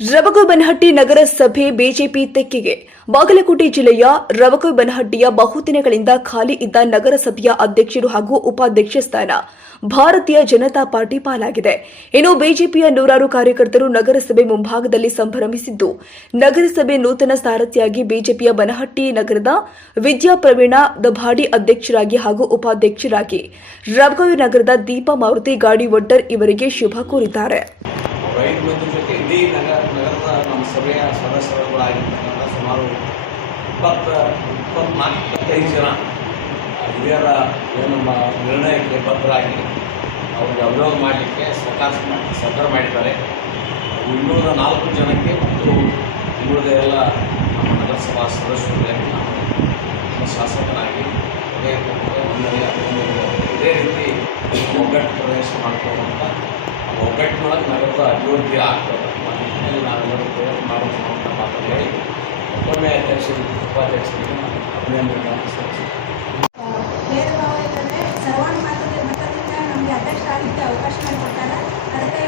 ರವಗೊಬನಹಟ್ಟಿ ನಗರಸಭೆ ಬಿಜೆಪಿ ತೆಕ್ಕೆಗೆ ಬಾಗಲಕೋಟೆ ಜಿಲ್ಲೆಯ ರವಗೊಬನಹಟ್ಟಿಯ ಬಹುದಿನಗಳಿಂದ ಖಾಲಿ ಇದ್ದ ನಗರಸಭೆಯ ಅಧ್ಯಕ್ಷರು ಹಾಗೂ ಉಪಾಧ್ಯಕ್ಷ ಸ್ಥಾನ ಭಾರತೀಯ ಜನತಾ ಪಾರ್ಟಿ ಪಾಲಾಗಿದೆ. ಇನ್ನು ಬಿಜೆಪಿಯ ನೂರಾರು ಕಾರ್ಯಕರ್ತರು ನಗರಸಭೆ ಮುಂಭಾಗದಲ್ಲಿ ಸಂಭ್ರಮಿಸಿದ್ದು, ನಗರಸಭೆ ನೂತನ ಸಾರಥಿಯಾಗಿ ಬಿಜೆಪಿಯ ಬನಹಟ್ಟಿ ನಗರದ ವಿದ್ಯಾಪ್ರವೀಣ ದಭಾಡಿ ಅಧ್ಯಕ್ಷರಾಗಿ ಹಾಗೂ ಉಪಾಧ್ಯಕ್ಷರಾಗಿ ರವಗೊಬ ನಗರದ ದೀಪಾ ಮಾರುತಿ ಗಾಡಿ ಒಡ್ಡರ್ ಇವರಿಗೆ ಶುಭ ಕೋರಿದ್ದಾರೆ. ಐದು ಮಂದಿ ಜೊತೆ ಇಡೀ ನಗರ, ನಗರದ ನಮ್ಮ ಸಭೆಯ ಸದಸ್ಯರುಗಳಾಗಿರ್ತಕ್ಕಂಥ ಸುಮಾರು ಇಪ್ಪತ್ತ ಇಪ್ಪತ್ನಾಲ್ಕು ಇಪ್ಪತ್ತೈದು ಜನ ಹಿರಿಯರ ಏನು ನಿರ್ಣಯಕ್ಕೆ ಬದ್ಧರಾಗಿ ಅವ್ರಿಗೆ ಅಭಿಯೋಗ ಮಾಡಲಿಕ್ಕೆ ಸಹಕಾರ ಮಾಡಿ ಸಹಕಾರ ಮಾಡಿದ್ದಾರೆ. ಇನ್ನೂರ ನಾಲ್ಕು ಜನಕ್ಕೆ ಮತ್ತು ಇನ್ನುಳಿದ ಎಲ್ಲ ನಮ್ಮ ನಗರಸಭಾ ಸದಸ್ಯರುಗಳಿಗೆ ನಾನು ನಮ್ಮ ಶಾಸಕನಾಗಿ ಇದೇ ಒಂದನೇ ಇದೇ ರೀತಿ ಒಗ್ಗಟ್ಟು ಪ್ರವೇಶ ಮಾಡ್ಕೊಳ್ಳುವಂಥ ಒಗ್ಗಟ್ಟಿನೊಳಗೆ ನಗರದ ಅಭಿವೃದ್ಧಿ ಆಗ್ತದೆ. ನಿಟ್ಟಿನಲ್ಲಿ ನಾವೆಲ್ಲರೂ ಪ್ರಯತ್ನ ಮಾಡೋದು ಅಂತ ಮಾತನ್ನು ಹೇಳಿ ಒಮ್ಮೆ ಅಧ್ಯಕ್ಷರು, ಉಪಾಧ್ಯಕ್ಷರಿಗೆ ನಾನು ಅಭಿನಂದನೆಗಳನ್ನು ಸಲ್ಲಿಸ್ತೀನಿ ಭೇದ ಭಾವ ಇಲ್ಲದೆ ಸರ್ವಾನ್ ಮಾತುಕತೆ ಮತದಿಂದ ನಮಗೆ ಅವಕಾಶ ಮಾಡಿಕೊಟ್ಟಾರ ಅದಕ್ಕೆ